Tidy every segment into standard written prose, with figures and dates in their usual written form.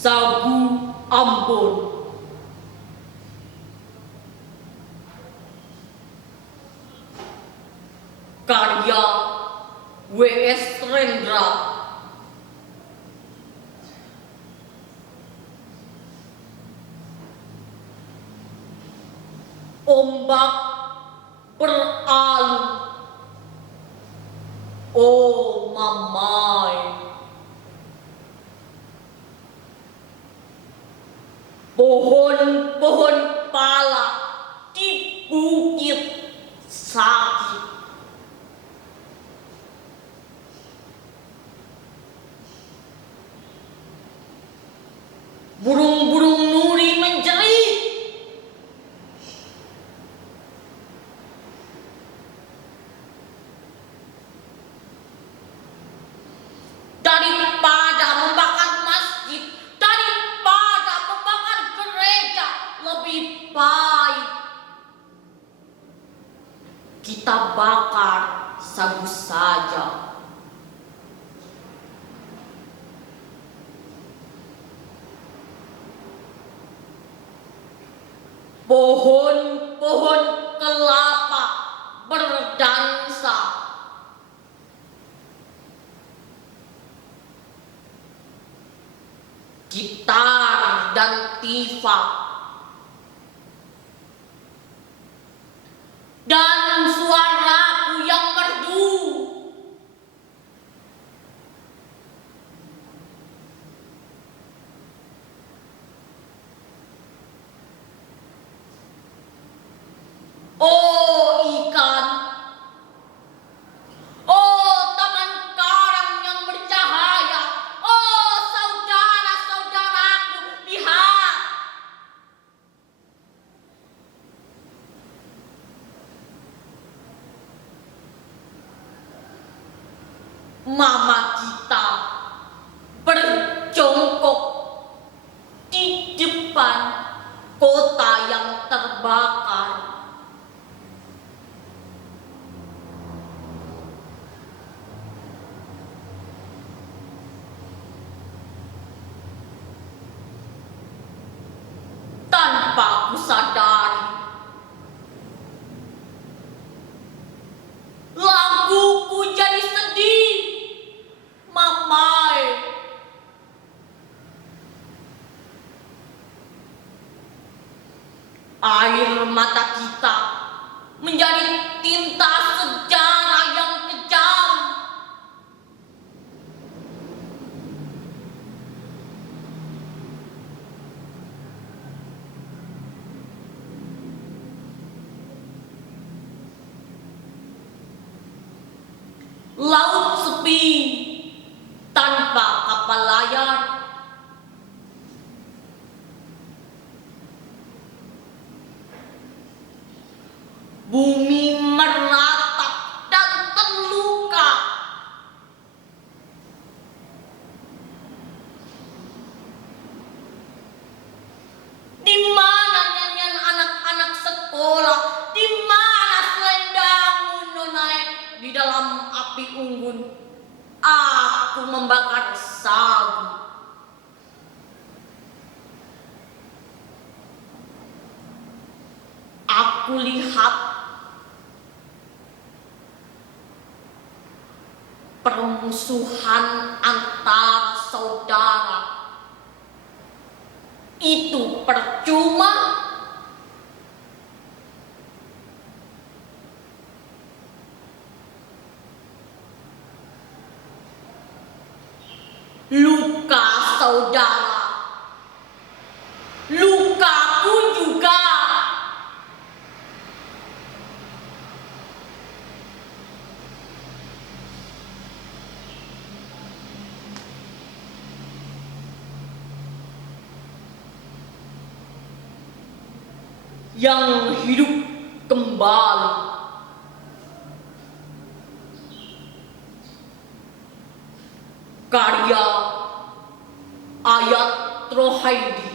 Sagu Ambon. Karya W.S. Rendra. Ombak beralun, oh mamai. Pohon-pohon pala di bukit sakit. Burung-burung nuri menjerit. Daripada membakar masjid, daripada membakar gereja, lebih baik kita bakar sagu saja. Pohon-pohon kelapa berdansa. Gitar dan tifa. Dan suaraku yang merdu. Oh ikan, oh taman karang yang bercahaya, oh saudara-saudaraku, lihat. Mama kita berjongkok di depan kota yang terbakar. Tanpa kusadari, laguku jadi sedih, mamai. Air mata kita menjadi tinta sejarah yang kejam. Laut sepi tanpa kapal layar. Bumi meratap dan terluka. Di mana nyanyian anak-anak sekolah? Di mana selendangmu nonai? Di dalam api unggun aku membakar sagu. Aku lihat permusuhan antara saudara itu percuma. Luka saudara, lukaku juga. Yang hidup kembali. Karya Ayat Rohaidi.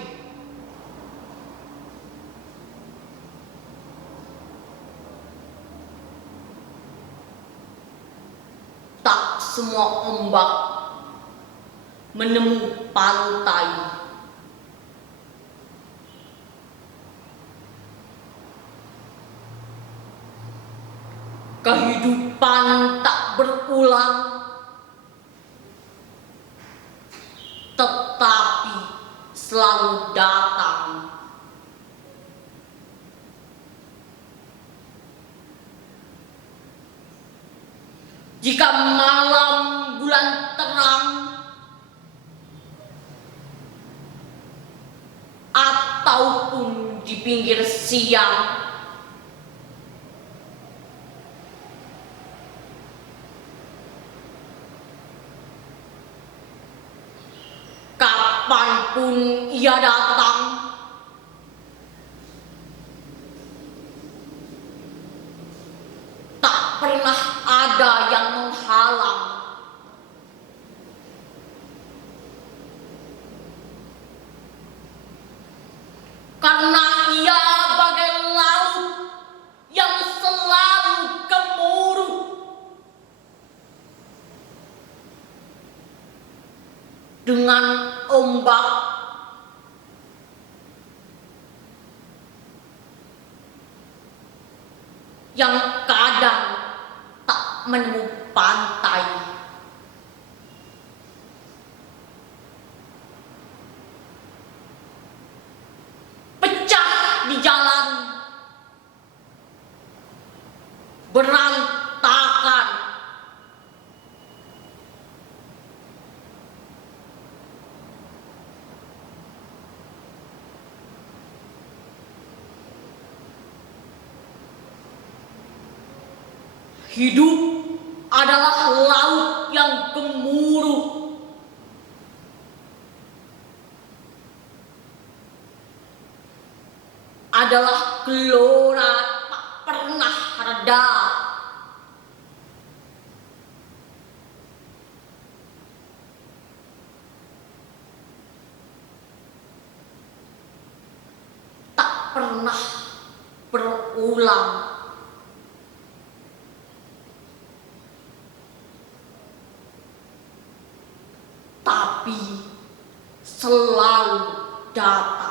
Tak semua ombak menemu pantai. Kehidupan tak berulang, tetapi selalu datang. Jika malam bulan terang ataupun di pinggir siang, kapanpun ia datang, tak pernah ada yang menghalang. Karena ia bagai laut yang selalu gemuruh, dengan ombak yang kadang tak menemu pantai. Pecah di jalan, berantakan, hidup adalah laut yang gemuruh, adalah gelora tak pernah reda. Tak pernah berulang. Tapi selalu datang.